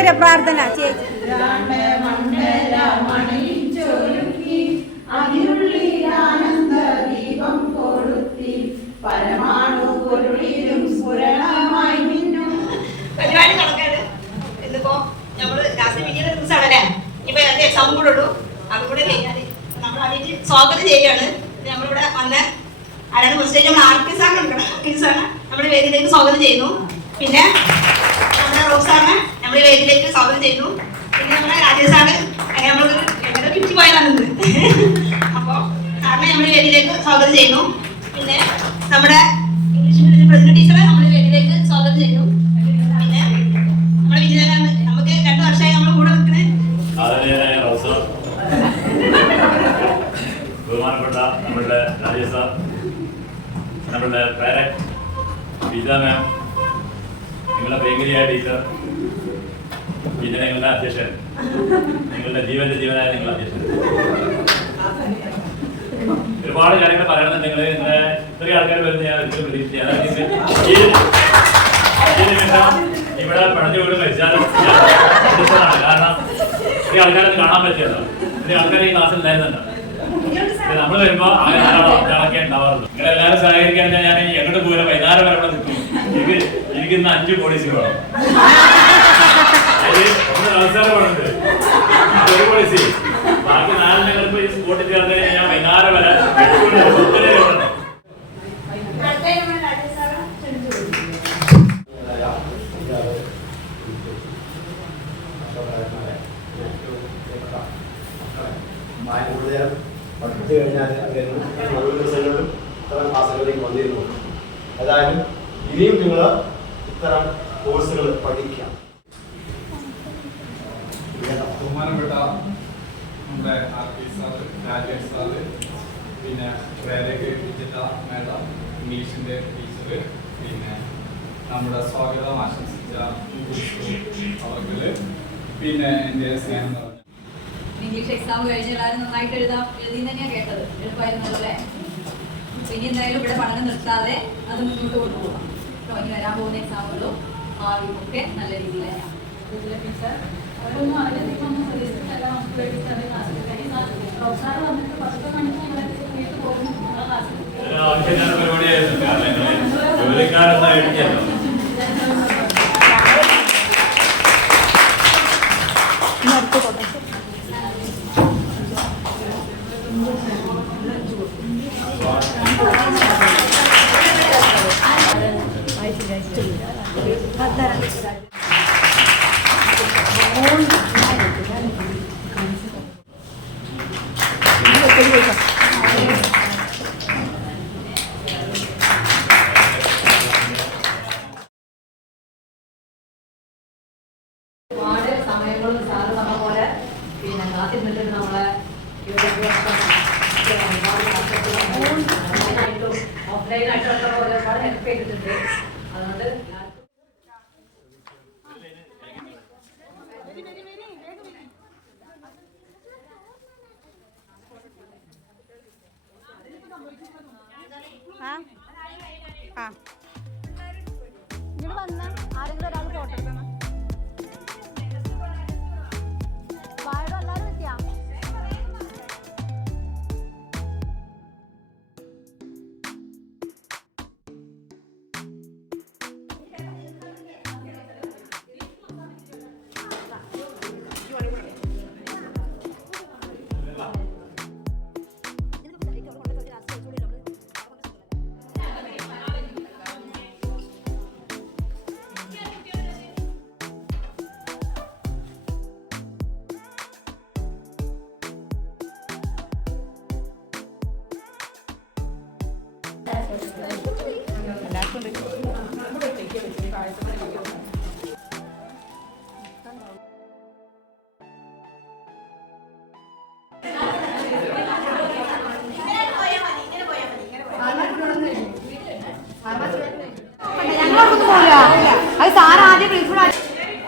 അക്ഷര പ്രാർത്ഥന ചേച്ചി. പരിപാടി നടക്കാണ്. ഇന്നിപ്പോ നമ്മള് ലാസ്റ്റ് പിന്നീട് ദിവസമാണല്ലേ, ഇപ്പൊ എന്റെ എക്സാം കൂടെ ഉള്ളൂ. അതുകൂടെ കഴിഞ്ഞാല് നമ്മൾ അതിന് സ്വാഗതം ചെയ്യാണ്. നമ്മളിവിടെ വന്ന ആരാണ് ഫസ്റ്റ് നമ്മൾ ആർട്ടിസാണ് എടുക്കണം. ആർട്ടിസാണ് നമ്മുടെ വേദിയിലേക്ക് സ്വാഗതം ചെയ്യുന്നു. പിന്നെ നമ്മുടെ റോസാണ് നമ്മുടെ വേദിയിലേക്ക് സ്വാഗതം ചെയ്യുന്നു. പിന്നെ നമ്മുടെ രാജേഷാണ് നമ്മൾ എങ്ങനെ കിട്ടി പോയതാണെന്ന് അപ്പൊ സാറിനെ നമ്മുടെ വേദിയിലേക്ക് സ്വാഗതം ചെയ്യുന്നു. പിന്നെ നമ്മുടെ ഇംഗ്ലീഷ് മീഡിയം പ്രസിഡന്റ് ടീച്ചറെ നമ്മുടെ വേദിയിലേക്ക് സ്വാഗതം ചെയ്യുന്നു. പിന്നെ നമ്മുടെ വിജയനാണ്, നമുക്ക് 2 വർഷമായി നമ്മുടെ കൂടെ നിൽക്കുന്നത്. ബഹുമാനപ്പെട്ട നമ്മളുടെ രാജേഷ് സാർ, നമ്മളുടെ പേരന്റ് ഗീത മാം, നിങ്ങളുടെ ഭയങ്കരിയായ ടീച്ചർ, പിന്നെ നിങ്ങളുടെ അധ്യക്ഷൻ, നിങ്ങളുടെ ജീവനായ നിങ്ങളുടെ അധ്യക്ഷൻ. ഒരുപാട് കാര്യങ്ങൾ പറയണമെന്നുണ്ടെങ്കിൽ നിങ്ങളെ ഇത്രയും ആൾക്കാർ വരുന്ന ഞാൻ ഒരിക്കലും പ്രതീക്ഷിച്ചാണ്. ഈ നിമിഷം ഇവിടെ പടഞ്ഞു വീട് മരിച്ചാലും കാരണം ഇത്രയും ആൾക്കാരൊന്നും കാണാൻ പറ്റിയല്ലോ. ഇത്രയും ആൾക്കാർ ഈ ക്ലാസ്സിൽ ഉണ്ടായിരുന്നുണ്ട്. നമ്മൾ വരുമ്പോ അങ്ങനെ ആളൊക്കെ ഉണ്ടാവാറുള്ളൂ. നിങ്ങളെല്ലാവരും സഹകരിക്കാൻ ഞാൻ എങ്ങോട്ട് പോയാലും വൈകുന്നേരം വരെ ഇവിടെ നിൽക്കും. എനിക്ക് ഇന്ന് 5 പോളിസി വേണം. അതിൽ 1 അവസരം വേണുണ്ട്, 1 പോളിസി. ബാക്കി 4 ഞങ്ങളിപ്പോ ഈ സ്പോട്ടിൽ ചേർന്ന് കഴിഞ്ഞാൽ വൈകുന്നേരം വരെ വേണം. പഠിച്ചു കഴിഞ്ഞാൽ ദിവസങ്ങളിലും ഇത്തരം ക്ലാസ്സുകളിലേക്ക് വന്നിരുന്നു. ഏതായാലും ഇനിയും നിങ്ങൾ ഇത്തരം കോഴ്സുകൾ പഠിക്കാം. ബഹുമാനപ്പെട്ട നമ്മുടെ ആർട്ടിസ്റ്റ് സാറ്, രാജേഷ് സാറ്, പിന്നെ വേദയ്ക്ക് വിജിത മേഡം, ഇംഗ്ലീഷിൻ്റെ ടീച്ചർ, പിന്നെ നമ്മുടെ സ്വാഗതം ആശംസിച്ച അവർക്ക്, പിന്നെ എൻ്റെ സ്നേഹം നിറഞ്ഞ ഇംഗ്ലീഷ് എക്സാം കഴിഞ്ഞ് എല്ലാവരും നന്നായിട്ട് എഴുതി തന്നെയാണ് കേട്ടത്. എളുപ്പമായിരുന്നു അല്ലേ? പിന്നെ എന്തായാലും ഇവിടെ പഠനം നിർത്താതെ അത് മുന്നോട്ട് കൊണ്ടുപോകാം. ഇനി വരാൻ പോകുന്ന എക്സാമുകളും ഒക്കെ നല്ല രീതിയിലാണ്. ടീച്ചർ അവരൊന്നും അതിലധികം പ്രതീക്ഷിച്ചല്ല. നമുക്ക് വേണ്ടി വന്നിട്ട് 10 മണിക്ക് വീട്ടിൽ പോകുന്നു. ഒരുപാട് സമയങ്ങളും സാറ് പറഞ്ഞ പോലെ പിന്നെ ക്ലാസ്സിൽ നിന്നിട്ട് നമ്മളെ ഓഫ്ലൈനായിട്ടുള്ള ഒരുപാട് ഹെൽപ്പ് ചെയ്തിട്ടുണ്ട്. അതുകൊണ്ട് ഇങ്ങോട്ട് വന്ന ആരെങ്കിലും ഒരാൾ ഫോട്ടോ എടുക്കണം. വാഴ എല്ലാവരും എത്തിയാ അത് സാറ് ആദ്യം പ്രിൻസിപ്പൾ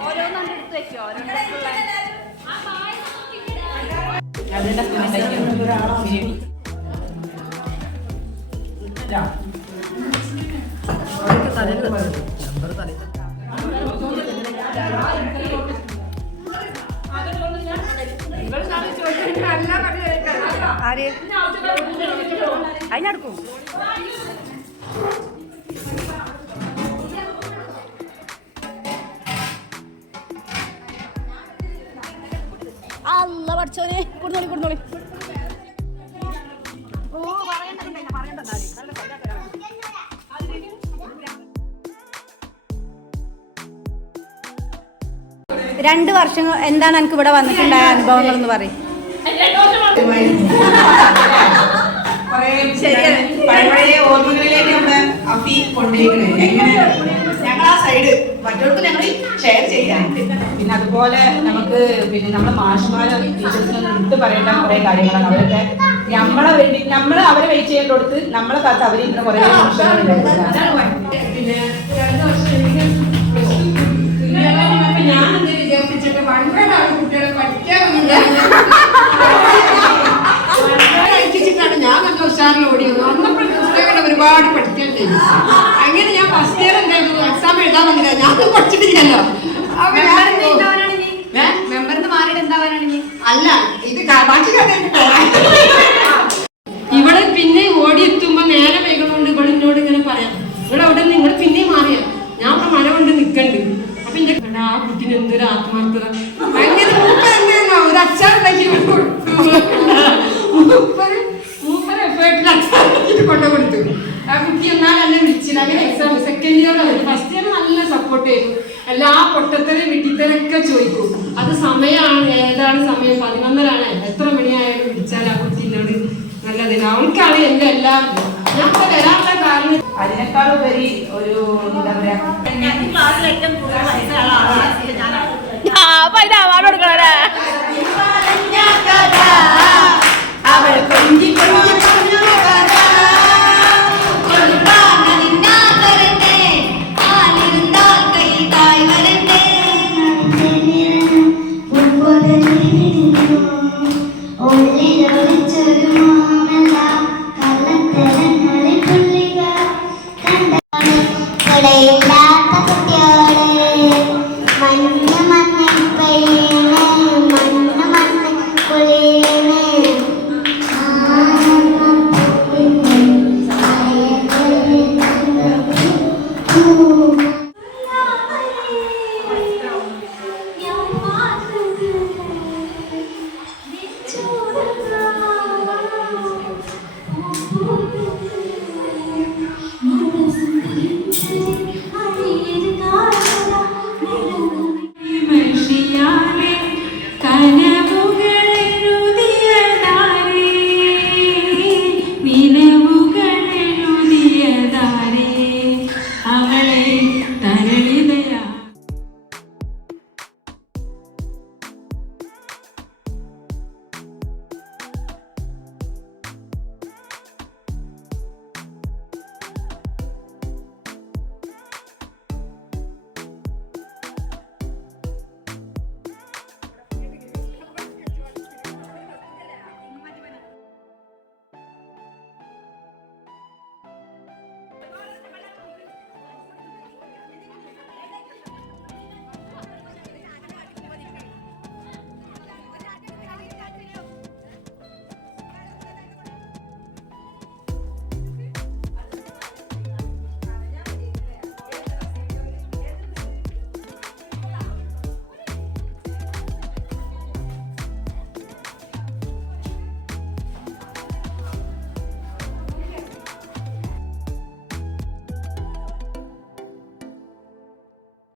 ഓരോന്നും എടുത്ത് വെക്കോ. ആര് അതിനടുക്കും അല്ല പഠിച്ചോനെ കൊടുന്നോളി രണ്ട് വർഷം എന്താണ് എനിക്ക് ഇവിടെ വന്നിട്ടുണ്ടായ അനുഭവങ്ങൾ എന്ന് പറയും. പഴയ ഓർമ്മകളിലേക്ക് നമ്മുടെ അപ്പി കൊണ്ടുപോയിരിക്കുന്നത് എങ്ങനെ ഞങ്ങൾ ആ സൈഡ് മറ്റവർക്ക് ഞങ്ങൾ ഷെയർ ചെയ്യാൻ പിന്നെ അതുപോലെ നമുക്ക് പിന്നെ നമ്മുടെ മാഷ്മാരും ടീച്ചേഴ്സിനൊന്നും എടുത്ത് പറയേണ്ട കുറെ കാര്യങ്ങളാണ്. അവരൊക്കെ നമ്മളെ വേണ്ടി നമ്മൾ അവരെ വെയിറ്റ് ചെയ്യാൻ കൊടുത്ത് നമ്മളെ കാലത്ത് അവരിങ്ങനെ കുറെ പിന്നെ 2 വർഷം ഞാൻ എന്താ വിചാരിച്ചിട്ട് വൺവേടാണ് കുട്ടികളെ പഠിക്കാനൊന്നുമില്ല അയച്ചിട്ടാണ് ഞാൻ നല്ല ഉഷാറിൽ ഓടിയത്. അന്നപ്പോൾ പുസ്തകങ്ങൾ ഒരുപാട് പഠിക്കാൻ ചെയ്തു. അങ്ങനെ ഞാൻ ഫസ്റ്റ് ഇയർ എന്തായിരുന്നു എക്സാം എഴുതാൻ വന്നില്ല. ഞാൻ പഠിച്ചിട്ടില്ലല്ലോ. മെമ്പറിന് മാറിയിട്ട് എന്താവാനാണ് അല്ല ഇത് ബാക്കി കഥ ഇവിടെ പിന്നെ ഓടിയെത്തുമ്പോ നേരെ വൈകുന്നുണ്ട് ഇവിടെ എന്നോട് ഇങ്ങനെ പറയാം ഇവിടെ അവിടെ നിങ്ങൾ പിന്നെയും മാറിയ ഞാൻ ഇവിടെ മഴ കൊണ്ട് നിക്കണ്ട്. അപ്പൊ എന്റെ ആ കുട്ടിന് എന്തൊരു ആത്മാർത്ഥത. അങ്ങനെ ഒരു അച്ചാറുണ്ടാക്കി മൂപ്പർ എഫേർട്ടിൽ അച്ചാറുണ്ടാക്കിട്ട് കൊണ്ടു കൊടുത്തു. ആ കുട്ടി എന്നാൽ എന്നെ വിളിച്ചില്ല. അങ്ങനെ exam second year first year നല്ല സപ്പോർട്ട് ചെയ്തു. എല്ലാ പൊട്ടത്തരം വീട്ടിത്തരൊക്കെ ചോദിക്കും. അത് സമയമാണ് ഏതാണ് സമയം 11:30 എത്ര മണിയായാലും വിളിച്ചാൽ ആ കുട്ടീനോട് നല്ലതില്ല. അവൾക്കാണ് എന്റെ എല്ലാം. ഞാൻ വരാനുള്ള കാരണം അതിനേക്കാളുപരി ഒരു എന്താ പറയാ ക്ലാസ്സിൽ ഏറ്റവും കൂടുതൽ